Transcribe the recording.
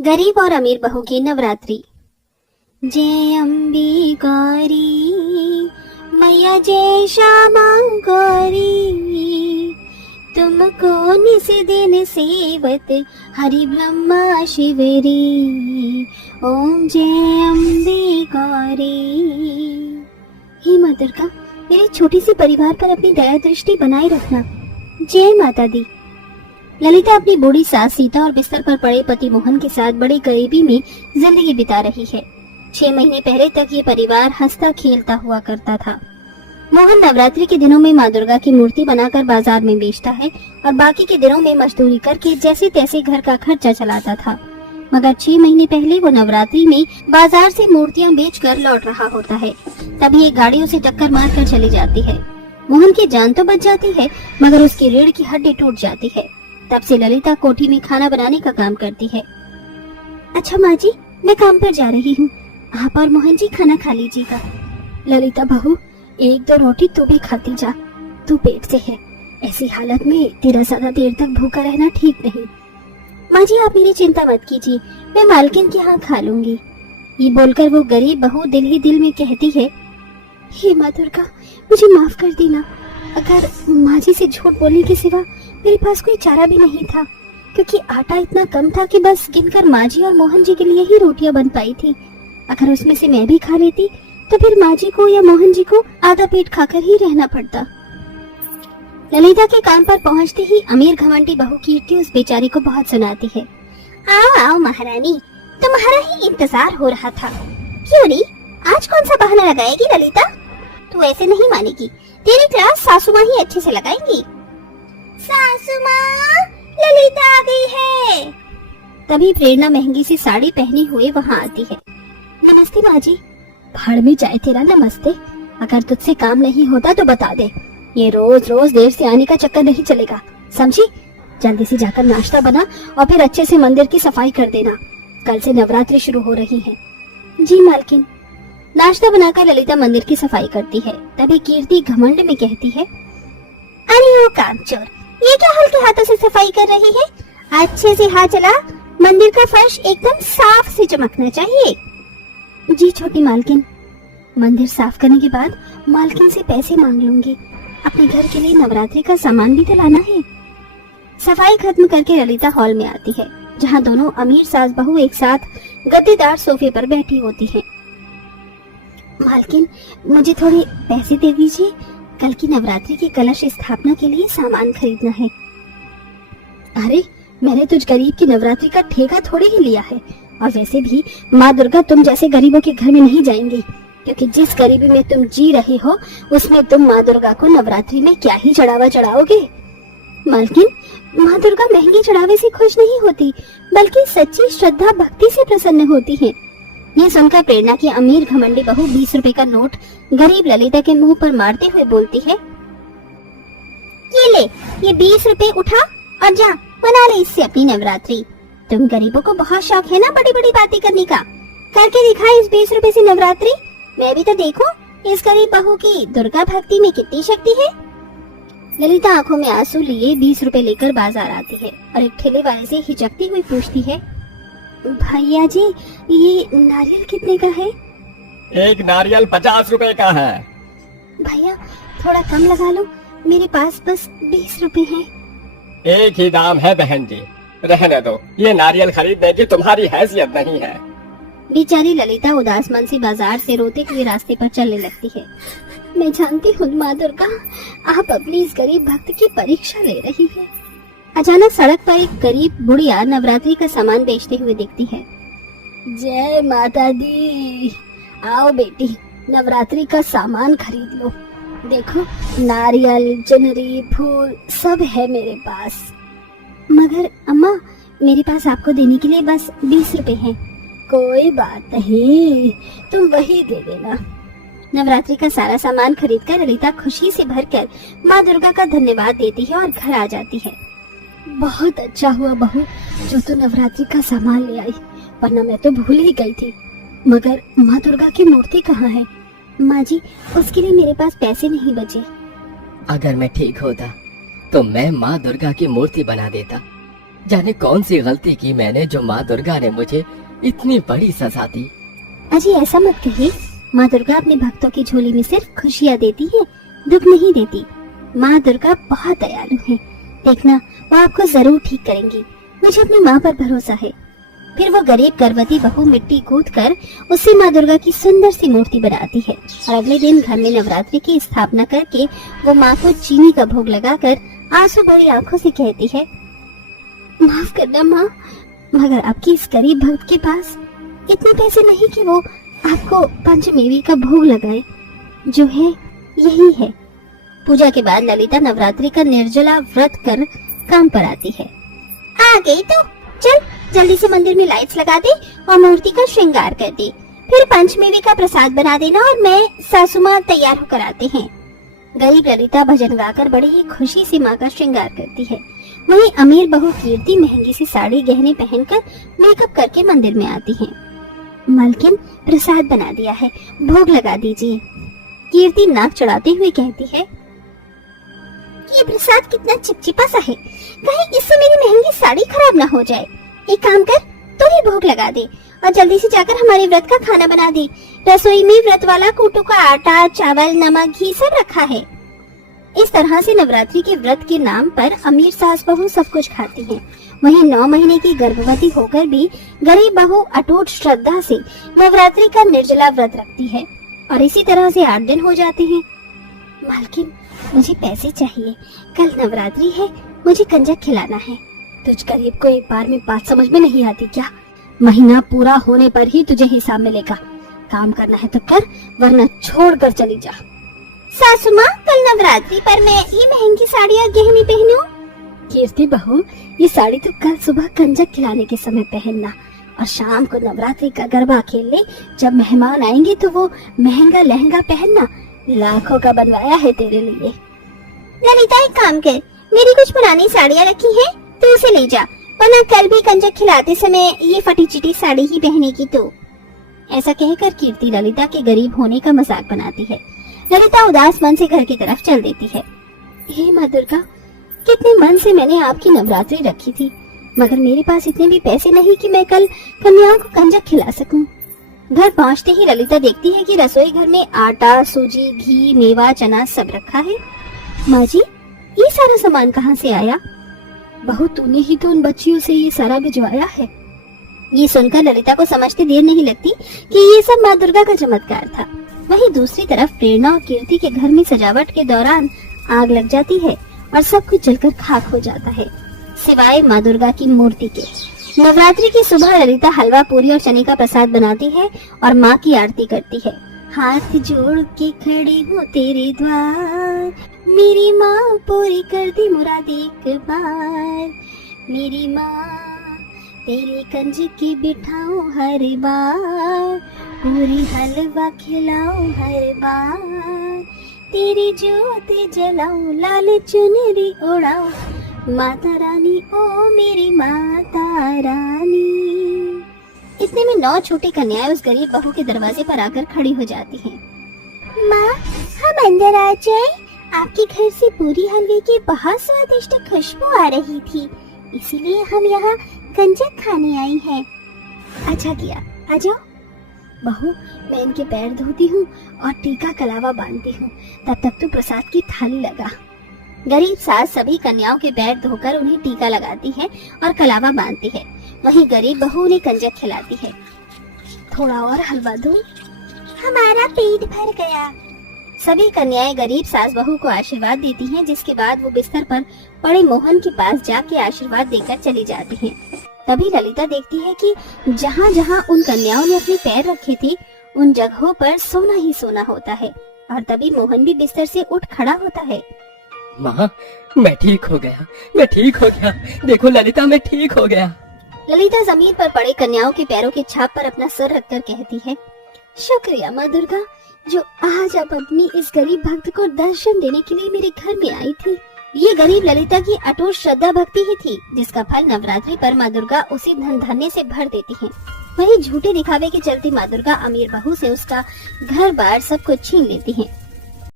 गरीब और अमीर बहू की नवरात्रि। जय अम्बे गौरी मैया जय श्यामा गौरी, तुमको निस दिन सेवत हरि ब्रह्मा शिवरी। ओम जय अम्बे गौरी। हे माँ दुर्गा, मेरे छोटी सी परिवार पर अपनी दया दृष्टि बनाए रखना। जय माता दी। ललिता अपनी बूढ़ी सास सीता और बिस्तर पर पड़े पति मोहन के साथ बड़ी गरीबी में जिंदगी बिता रही है। 6 महीने पहले तक ये परिवार हंसता खेलता हुआ करता था। मोहन नवरात्रि के दिनों में माँ दुर्गा की मूर्ति बनाकर बाजार में बेचता है और बाकी के दिनों में मजदूरी करके जैसे तैसे घर का खर्चा चलाता था। मगर 6 महीने पहले वो नवरात्रि में बाजार से मूर्तियाँ बेचकर लौट रहा होता है। तभी एक गाड़ियों से टक्कर मार कर चली जाती है। मोहन की जान तो बच जाती है, मगर उसकी रीढ़ की हड्डी टूट जाती है। तब से ललिता कोठी में खाना बनाने का काम करती है। अच्छा माँ जी, मैं काम पर जा रही हूँ, आप और मोहन जी खाना खा लीजिएगा। ललिता बहू, 1-2 रोटी तू भी खाती जा, तू पेट से है। ऐसी हालत में तेरा ज्यादा देर तक भूखा रहना ठीक नहीं। माँ जी आप मेरी चिंता मत कीजिए, मैं मालकिन के यहाँ खा लूंगी। ये बोलकर वो गरीब बहू दिल ही दिल में कहती है, हे माँ दुर्गा, मुझे माफ कर देना। अगर माँ जी से झूठ बोलने के सिवा मेरे पास कोई चारा भी नहीं था, क्योंकि आटा इतना कम था कि बस गिनकर माँ जी और मोहन जी के लिए ही रोटियां बन पाई थी। अगर उसमें से मैं भी खा लेती तो फिर माँ जी को या मोहन जी को आधा पेट खाकर ही रहना पड़ता। ललिता के काम पर पहुँचते ही अमीर घमंडी बहू कीर्ति उस बेचारी को बहुत सुनाती है। आओ आओ महारानी, तुम्हारा ही इंतजार हो रहा था। क्यों री, आज कौन सा बहाना लगाएगी ललिता? तू ऐसे नहीं मानेगी, तेरी क्लास सासू माँ ही अच्छे से लगाएंगी। सासू माँ, ललिता आ गई है। तभी प्रेरणा महंगी सी साड़ी पहनी हुए वहाँ आती है। नमस्ते माँ जी। भाड़ में जाए तेरा नमस्ते, अगर तुझसे काम नहीं होता तो बता दे। ये रोज रोज देर से आने का चक्कर नहीं चलेगा, समझी? जल्दी से जाकर नाश्ता बना और फिर अच्छे से मंदिर की सफाई कर देना, कल से नवरात्रि शुरू हो रही है। जी मालकिन। नाश्ता बनाकर ललिता मंदिर की सफाई करती है। तभी कीर्ति घमंड में कहती है, अरे ओ कामचोर, ये क्या हल्के हाथों से सफाई कर रही है? अच्छे से हाथ चला, मंदिर का फर्श एकदम साफ से चमकना चाहिए। जी छोटी मालकिन। मंदिर साफ करने के बाद मालकिन से पैसे मांग लूंगी, अपने घर के लिए नवरात्रि का सामान भी तो लाना है। सफाई खत्म करके ललिता हॉल में आती है, जहाँ दोनों अमीर सास बहू एक साथ गद्देदार सोफे पर बैठी होती हैं। मालकिन, मुझे थोड़े पैसे दे दीजिए, कल की नवरात्रि की कलश स्थापना के लिए सामान खरीदना है। अरे, मैंने तुझ गरीब की नवरात्रि का ठेका थोड़ी ही लिया है, और वैसे भी माँ दुर्गा तुम जैसे गरीबों के घर में नहीं जाएंगी, क्योंकि जिस गरीबी में तुम जी रहे हो उसमें तुम माँ दुर्गा को नवरात्रि में क्या ही चढ़ावा चढ़ाओगे। मालकिन, माँ दुर्गा महंगे चढ़ावे से खुश नहीं होती, बल्कि सच्ची श्रद्धा भक्ति से प्रसन्न होती है। ये सुनकर प्रेरणा की अमीर घमंडी बहू 20 रुपए का नोट गरीब ललिता के मुंह पर मारते हुए बोलती है, ये ले, ये 20 रुपए उठा और जा बना ले इससे अपनी नवरात्रि। तुम गरीबों को बहुत शौक है ना बड़ी बड़ी बातें करने का, करके दिखा इस 20 रुपए से नवरात्रि। मैं भी तो देखूं इस गरीब बहू की दुर्गा भक्ति में कितनी शक्ति है। ललिता आंखों में आंसू लिए 20 रुपए लेकर बाजार आती है और एक ठेले वाले से हिचकती हुई पूछती है, भैया जी, ये नारियल कितने का है? एक नारियल 50 रुपए का है। भैया थोड़ा कम लगा लो, मेरे पास बस 20 रुपए हैं। एक ही दाम है बहन जी, रहने दो, ये नारियल खरीदने की तुम्हारी हैसियत नहीं है। बेचारी ललिता उदास मन से बाजार से रोते हुए रास्ते पर चलने लगती है। मैं जानती हूँ माँ दुर्गा, आप अपनी इस गरीब भक्त की परीक्षा ले रही है। अचानक सड़क पर एक गरीब बुढ़िया नवरात्रि का सामान बेचते हुए दिखती है। जय माता दी, आओ बेटी, नवरात्रि का सामान खरीद लो। देखो, नारियल, चुनरी, फूल सब है मेरे पास। मगर अम्मा, मेरे पास आपको देने के लिए बस 20 रुपए हैं। कोई बात नहीं, तुम वही दे देना। नवरात्रि का सारा सामान खरीदकर ललिता खुशी से भरकर माँ दुर्गा का धन्यवाद देती है और घर आ जाती है। बहुत अच्छा हुआ बहू जो तू नवरात्रि का सामान ले आई, वरना मैं तो भूल ही गई थी। मगर माँ दुर्गा की मूर्ति कहाँ है? माँ जी, उसके लिए मेरे पास पैसे नहीं बचे। अगर मैं ठीक होता तो मैं माँ दुर्गा की मूर्ति बना देता, जाने कौन सी गलती की मैंने जो माँ दुर्गा ने मुझे इतनी बड़ी सजा दी। अजी ऐसा मत कहिए, माँ दुर्गा अपने भक्तों की झोली में सिर्फ खुशियाँ देती है, दुख नहीं देती। माँ दुर्गा बहुत दयालु है, देखना वो आपको जरूर ठीक करेंगी। मुझे अपनी माँ पर भरोसा है। फिर वो गरीब गर्भवती बहू मिट्टी कूद कर उससे माँ दुर्गा की सुंदर सी मूर्ति बनाती है और अगले दिन घर में नवरात्रि की स्थापना करके वो माँ को चीनी का भोग लगाकर आंसू भरी आंखों से कहती है, माफ करना माँ, मगर आपकी इस गरीब भक्त के पास इतने पैसे नहीं कि वो आपको पंचमेवी का भोग लगाए। जो है यही है। पूजा के बाद ललिता नवरात्रि का निर्जला व्रत कर काम पर आती है। आ गई तो चल जल्दी से मंदिर में लाइट्स लगा दे और मूर्ति का श्रृंगार कर दे, फिर पंचमेवी का प्रसाद बना देना और मैं सासू माँ तैयार होकर आते हैं। गरीब ललिता भजन गाकर बड़ी ही खुशी से माँ का श्रृंगार करती है। वहीं अमीर बहू कीर्ति महंगी सी साड़ी गहने पहनकर मेकअप करके मंदिर में आती है। मालकिन प्रसाद बना दिया है, भोग लगा दीजिए। कीर्ति नाक चढ़ाते हुए कहती है, ये प्रसाद कितना चिपचिपा सा है, कहीं इससे मेरी महंगी साड़ी खराब ना हो जाए। एक काम कर, तू ही भोग लगा दे और जल्दी से जाकर हमारे व्रत का खाना बना दे। रसोई में व्रत वाला कोटो का आटा, चावल, नमक, घी सब रखा है। इस तरह से नवरात्रि के व्रत के नाम पर अमीर सास बहू सब कुछ खाती हैं। वहीं 9 महीने की गर्भवती होकर भी गरीब बहू अटूट श्रद्धा से नवरात्रि का निर्जला व्रत रखती है और इसी तरह से 8 दिन हो जाते हैं। मालकिन मुझे पैसे चाहिए, कल नवरात्रि है, मुझे कंजक खिलाना है। तुझ गरीब को एक बार में बात समझ में नहीं आती क्या? महीना पूरा होने पर ही तुझे हिसाब मिलेगा। काम करना है तो कर, वरना छोड़ कर चली जा। सासू माँ, कल नवरात्रि पर मैं ये महंगी साड़ी और गहने पहनूं? कीर्ति बहू, ये साड़ी तो कल सुबह कंजक खिलाने के समय पहनना और शाम को नवरात्रि का गरबा खेलने जब मेहमान आएंगे तो वो महंगा लहंगा पहनना। लाखों का बनवाया है तेरे लिए। ललिता एक काम कर, मेरी कुछ पुरानी साड़ियाँ रखी हैं, तू उसे ले जा, वरना कल भी कंजक खिलाते समय ये फटी चिटी साड़ी ही पहनेगी तू। ऐसा कहकर कीर्ति ललिता के गरीब होने का मजाक बनाती है। ललिता उदास मन से घर की तरफ चल देती है। हे माँ दुर्गा, कितने मन से मैंने आपकी नवरात्रि रखी थी, मगर मेरे पास इतने भी पैसे नहीं कि मैं कल कन्याओं को कंजक खिला सकूं। घर पहुंचते ही ललिता देखती है कि रसोई घर में आटा, सूजी, घी, मेवा, चना सब रखा है। माँ जी, ये सारा सामान कहाँ से आया? बहू, तूने ही तो उन बच्चियों से ये सारा भिजवाया है। ये सुनकर ललिता को समझते देर नहीं लगती कि ये सब माँ दुर्गा का चमत्कार था। वहीं दूसरी तरफ प्रेरणा और कीर्ति के घर में सजावट के दौरान आग लग जाती है और सब कुछ जलकर खाक हो जाता है, सिवाय माँ दुर्गा की मूर्ति के। नवरात्रि की सुबह ललिता हलवा, पूरी और चने का प्रसाद बनाती है और माँ की आरती करती है। हाथ जोड़ के खड़ी हूँ तेरे द्वार, मेरी माँ पूरी कर दी मुराद एक बार। मेरी माँ तेरे कंज की बिठाऊं हर बार, पूरी हलवा खिलाऊं हर बार। तेरी ज्योत जलाऊं, लाल चुनरी ओढ़ाऊं, माता रानी ओ मेरी माता रानी। इतने में 9 छोटी कन्याएं उस गरीब बहू के दरवाजे पर आकर खड़ी हो जाती हैं। माँ, हम अंदर आ जाएं? आपके घर से पूरी हलवे की बहुत स्वादिष्ट खुशबू आ रही थी, इसीलिए हम यहाँ कंजक खाने आई हैं। अच्छा किया, आ जाओ। बहू, मैं इनके पैर धोती हूँ और टीका कलावा बांधती हूँ, तब तक तू प्रसाद की थाली लगा। गरीब सास सभी कन्याओं के पैर धोकर उन्हें टीका लगाती है और कलावा बांधती है। वहीं गरीब बहू उन्हें कंजक खिलाती है। थोड़ा और हलवा दो, हमारा पेट भर गया। सभी कन्याएं गरीब सास बहू को आशीर्वाद देती हैं, जिसके बाद वो बिस्तर पर पड़े मोहन के पास जाके आशीर्वाद देकर चली जाती हैं। तभी ललिता देखती है कि जहाँ जहाँ उन कन्याओं ने अपने पैर रखे थे उन जगहों पर सोना ही सोना होता है। और तभी मोहन भी बिस्तर से उठ खड़ा होता है। माँ, मैं ठीक हो गया, मैं ठीक हो गया। देखो ललिता, मैं ठीक हो गया। ललिता जमीन पर पड़े कन्याओं के पैरों की छाप पर अपना सर रखकर कहती है, शुक्रिया माँ दुर्गा, जो आज आप अपनी इस गरीब भक्त को दर्शन देने के लिए मेरे घर में आई थी। ये गरीब ललिता की अटूट श्रद्धा भक्ति ही थी, जिसका फल नवरात्रि पर माँ दुर्गा उसे धन धान्य से भर देती हैं। वहीं झूठे दिखावे के चलते माँ दुर्गा अमीर बहू से उसका घर बार सब कुछ छीन लेती हैं।